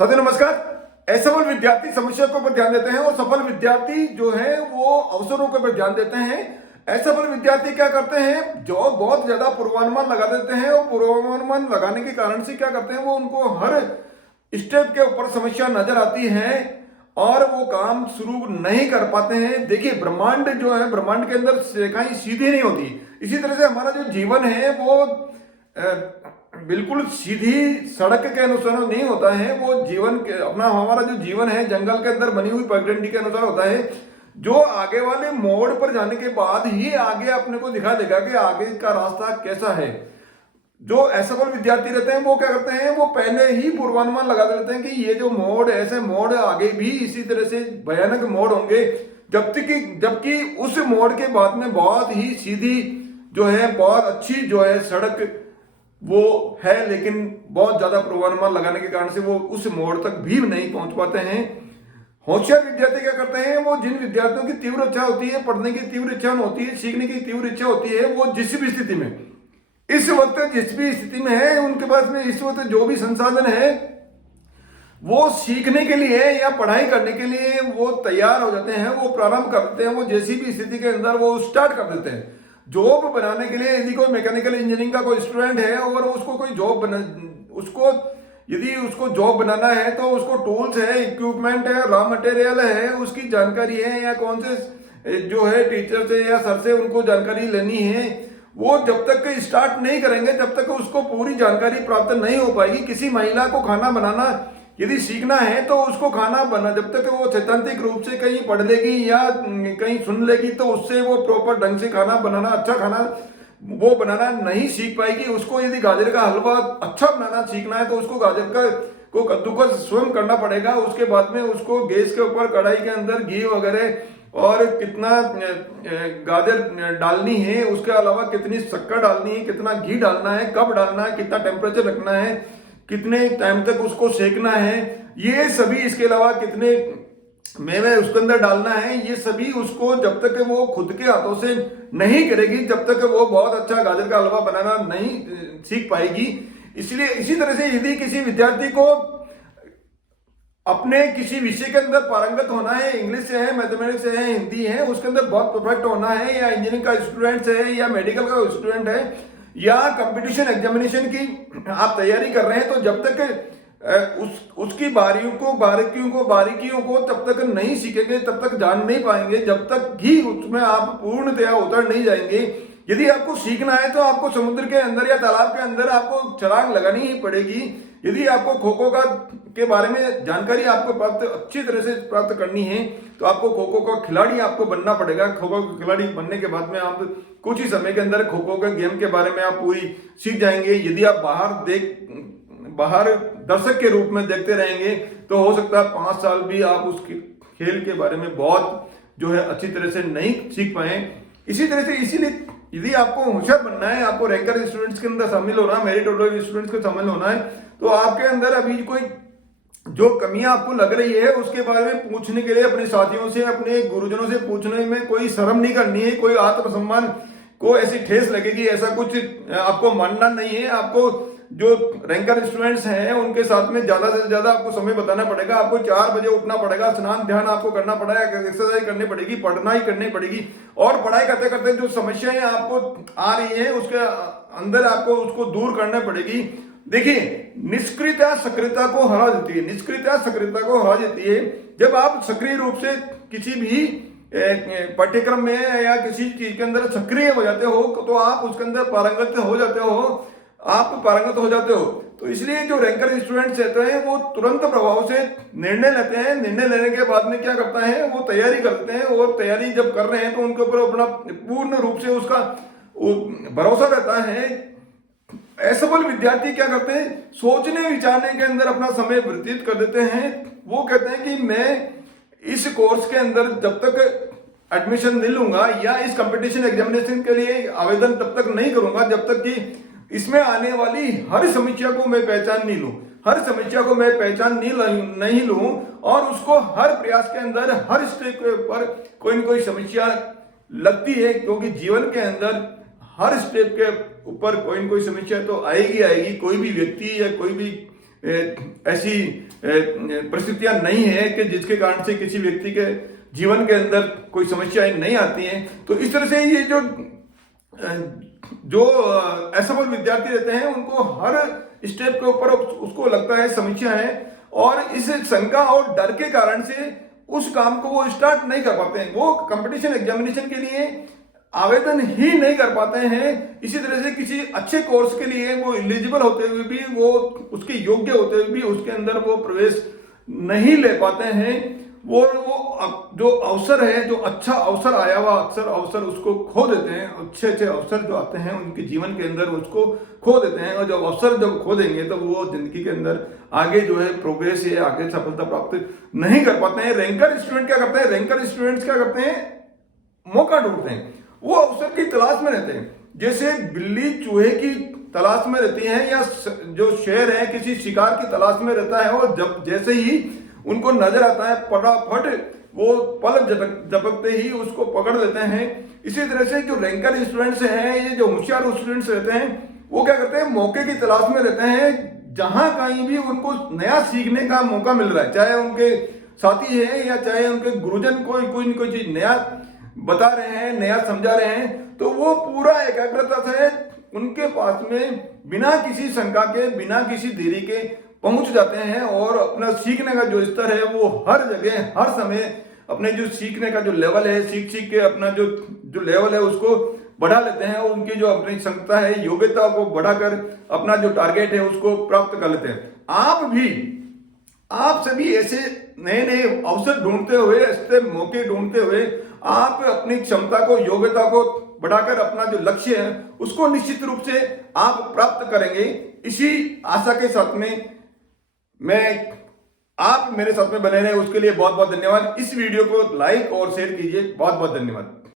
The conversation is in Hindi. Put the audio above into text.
साथियों नमस्कार। असफल विद्यार्थी समस्या के ऊपर ध्यान देते हैं और सफल विद्यार्थी जो है वो अवसरों के ऊपर ध्यान देते हैं। असफल विद्यार्थी क्या करते हैं, जो बहुत ज्यादा पूर्वानुमान लगा देते हैं और पूर्वानुमान लगाने के कारण से क्या करते हैं, वो उनको हर स्टेप के ऊपर समस्या नजर आती है और वो काम शुरू नहीं कर पाते हैं। देखिए, ब्रह्मांड जो है, ब्रह्मांड के अंदर रेखाएं सीधी नहीं होती। इसी तरह से हमारा जो जीवन है वो बिल्कुल सीधी सड़क के अनुसार नहीं होता है। वो जीवन के अपना हमारा जो जीवन है जंगल के अंदर बनी हुई पगडंडी के अनुसार होता है, जो आगे वाले मोड़ पर जाने के बाद ही आगे अपने को दिखा देगा कि आगे का रास्ता कैसा है। जो असफल विद्यार्थी रहते हैं वो क्या करते हैं, वो पहले ही पूर्वानुमान लगा देते हैं कि ये जो मोड़, ऐसे मोड़ आगे भी इसी तरह से भयानक मोड़ होंगे, जबकि उस मोड़ के बाद में बहुत ही सीधी जो है, बहुत अच्छी जो है सड़क वो है, लेकिन बहुत ज्यादा पूर्वानुमान लगाने के कारण से वो उस मोड़ तक भी नहीं पहुंच पाते हैं। होशियार विद्यार्थी क्या करते हैं, वो जिन विद्यार्थियों की तीव्र इच्छा होती है, पढ़ने की तीव्र इच्छा होती है, सीखने की तीव्र इच्छा होती है, वो जिस भी स्थिति में इस वक्त जिस भी स्थिति में है, उनके पास में इस वक्त जो भी संसाधन है वो सीखने के लिए या पढ़ाई करने के लिए वो तैयार हो जाते हैं, वो प्रारंभ कर देते हैं। वो जैसी भी स्थिति के अंदर वो स्टार्ट कर देते हैं। जॉब बनाने के लिए यदि कोई मैकेनिकल इंजीनियरिंग का कोई स्टूडेंट है और उसको कोई जॉब बना, यदि उसको जॉब बनाना है तो उसको टूल्स है, इक्विपमेंट है, रॉ मटेरियल है, उसकी जानकारी है, या कौन से जो है टीचर से या सर से उनको जानकारी लेनी है। वो जब तक स्टार्ट नहीं करेंगे तब तक उसको पूरी जानकारी प्राप्त नहीं हो पाएगी। किसी महिला को खाना बनाना यदि सीखना है तो उसको खाना बना, जब तक वो सैद्धांतिक रूप से कहीं पढ़ लेगी या कहीं सुन लेगी तो उससे वो प्रॉपर ढंग से खाना बनाना, अच्छा खाना वो बनाना नहीं सीख पाएगी। उसको यदि गाजर का हलवा अच्छा बनाना सीखना है तो उसको गाजर का को कद्दूकस स्वयं करना पड़ेगा। उसके बाद में उसको गैस के ऊपर कढ़ाई के अंदर घी वगैरह और कितना गाजर डालनी है, उसके अलावा कितनी शक्कर डालनी है, कितना घी डालना है, कब डालना है, कितना टेम्परेचर रखना है, कितने टाइम तक उसको सेकना है, ये सभी, इसके अलावा कितने मेवे उसके अंदर डालना है, ये सभी उसको जब तक वो खुद के हाथों से नहीं करेगी तब तक वो बहुत अच्छा गाजर का हलवा बनाना नहीं सीख पाएगी। इसलिए इसी तरह से यदि किसी विद्यार्थी को अपने किसी विषय के अंदर पारंगत होना है, इंग्लिश से है, मैथमेटिक्स से है, हिंदी है, उसके अंदर बहुत परफेक्ट होना है, या इंजीनियरिंग का स्टूडेंट है, या मेडिकल का स्टूडेंट है, या कंपटीशन एग्जामिनेशन की आप तैयारी कर रहे हैं, तो जब तक उसकी बारीकियों को तब तक नहीं सीखेंगे, तब तक जान नहीं पाएंगे, जब तक ही उसमें आप पूर्णतया उतर नहीं जाएंगे। यदि आपको सीखना है तो आपको समुद्र के अंदर या तालाब के अंदर आपको छलांग लगानी ही पड़ेगी। यदि आपको खो खो के बारे में जानकारी आपको अच्छी तरह से प्राप्त करनी है तो आपको खो खो का खिलाड़ी आपको बनना पड़ेगा। खो खो का खिलाड़ी बनने के बाद में आप कुछ ही समय के अंदर खो खो के गेम के बारे में आप पूरी सीख जाएंगे। यदि आप बाहर दर्शक के रूप में देखते रहेंगे तो हो सकता है 5 साल भी आप उस खेल के बारे में बहुत जो है अच्छी तरह से नहीं सीख पाए। इसी तरह से इसीलिए यदि आपको होशियार बनना है, आपको रैंकर स्टूडेंट्स के अंदर शामिल होना है, मेरिट ऑर्डर स्टूडेंट्स को शामिल होना है, तो आपके अंदर अभी कोई जो कमियां आपको लग रही है उसके बारे में पूछने के लिए अपने साथियों से, अपने गुरुजनों से पूछने में कोई शर्म नहीं करनी है। कोई आत्मसम्मान को ऐसी ठेस लगेगी ऐसा कुछ आपको मानना नहीं है। आपको जो रैंकर स्टूडेंट्स हैं उनके साथ में ज्यादा से ज्यादा आपको समय बताना पड़ेगा। आपको 4 बजे उठना पड़ेगा, स्नान ध्यान आपको करना पड़ेगा, एक्सरसाइज करनी पड़ेगी, पढ़ना ही करनी पड़ेगी, और पढ़ाई करते करते जो समस्याएं आपको आ रही है उसके अंदर आपको उसको दूर करना पड़ेगी। देखिए, निष्क्रियता सक्रियता को हरा देती है, निष्क्रियता सक्रियता को हरा देती है। जब आप सक्रिय रूप से किसी भी पाठ्यक्रम में या किसी चीज के अंदर सक्रिय हो जाते हो तो आप उसके अंदर पारंगत हो जाते हो। तो इसलिए जो रैंकर स्टूडेंट्स रहते हैं वो तुरंत प्रभाव से निर्णय लेते हैं। निर्णय लेने के बाद में क्या करता है, वो तैयारी करते हैं, और तैयारी जब कर रहे हैं तो उनके ऊपर अपना पूर्ण रूप से उसका भरोसा रहता है। असफल विद्यार्थी क्या करते हैं, सोचने विचारने के अंदर अपना समय व्यतीत कर देते हैं। वो कहते हैं कि मैं इस कोर्स के अंदर जब तक एडमिशन नहीं लूंगा या इस कंपटीशन एग्जामिनेशन के लिए आवेदन तब तक नहीं करूंगा जब तक कि इसमें आने वाली हर समस्या को मैं पहचान नहीं लूं, और उसको हर प्रयास के अंदर हर स्टेप पर कोई न कोई समस्या लगती है, क्योंकि जीवन के अंदर हर स्टेप के ऊपर कोई न कोई समस्या तो आएगी। कोई भी व्यक्ति या कोई भी ऐसी परिस्थितियां नहीं है कि जिसके कारण से किसी व्यक्ति के जीवन के अंदर कोई समस्याएं नहीं आती हैं। तो इस तरह से ये जो असफल विद्यार्थी रहते हैं उनको हर स्टेप के ऊपर उसको लगता है समस्या है, और इस शंका और डर के कारण से उस काम को वो स्टार्ट नहीं कर पाते हैं। वो कंपटीशन एग्जामिनेशन के लिए आवेदन ही नहीं कर पाते हैं। इसी तरह से किसी अच्छे कोर्स के लिए वो एलिजिबल होते हुए भी, वो उसके योग्य होते हुए भी उसके अंदर वो प्रवेश नहीं ले पाते हैं। वो जो अवसर है, जो अच्छा अवसर आया हुआ अवसर उसको खो देते हैं। अच्छे अवसर जो आते हैं उनके जीवन के अंदर उसको खो देते हैं, और जब अवसर जब खो देंगे तो वो जिंदगी के अंदर आगे जो है प्रोग्रेस है, आगे सफलता प्राप्त नहीं कर पाते हैं। रैंकर स्टूडेंट क्या करते हैं? रैंकर स्टूडेंट्स क्या करते हैं? मौका ढूंढते हैं, वो अवसर की तलाश में रहते हैं। जैसे बिल्ली चूहे की तलाश में रहती है, या जो शेर है किसी शिकार की तलाश में रहता है, और जब जैसे ही उनको नजर आता है फटाफट वो पलक झपकते ही उसको पकड़ लेते हैं। इसी तरह से जो रैंकर स्टूडेंट्स हैं, ये जो होशियार स्टूडेंट्स रहते हैं, वो क्या करते हैं? मौके की तलाश में रहते हैं। जहां कहीं भी उनको नया सीखने का मौका मिल रहा है, चाहे उनके साथी है या चाहे उनके गुरुजन कोई न कोई चीज नया बता रहे हैं, नया समझा रहे हैं, तो वो पूरा एकाग्रता से उनके पास में बिना किसी शंका के, बिना किसी देरी के पहुंच जाते हैं, और अपना सीखने का जो स्तर है वो हर जगह हर समय अपने जो सीखने का जो लेवल है, सीख के अपना जो लेवल है उसको बढ़ा लेते हैं, और उनकी जो अपनी क्षमता है, योग्यता को बढ़ाकर अपना जो टारगेट है उसको प्राप्त कर लेते हैं। आप सभी ऐसे नए नए अवसर ढूंढते हुए, ऐसे मौके ढूंढते हुए आप अपनी क्षमता को, योग्यता को बढ़ाकर अपना जो लक्ष्य है उसको निश्चित रूप से आप प्राप्त करेंगे। इसी आशा के साथ में आप मेरे साथ में बने रहे, उसके लिए बहुत बहुत धन्यवाद। इस वीडियो को लाइक और शेयर कीजिए। बहुत बहुत धन्यवाद।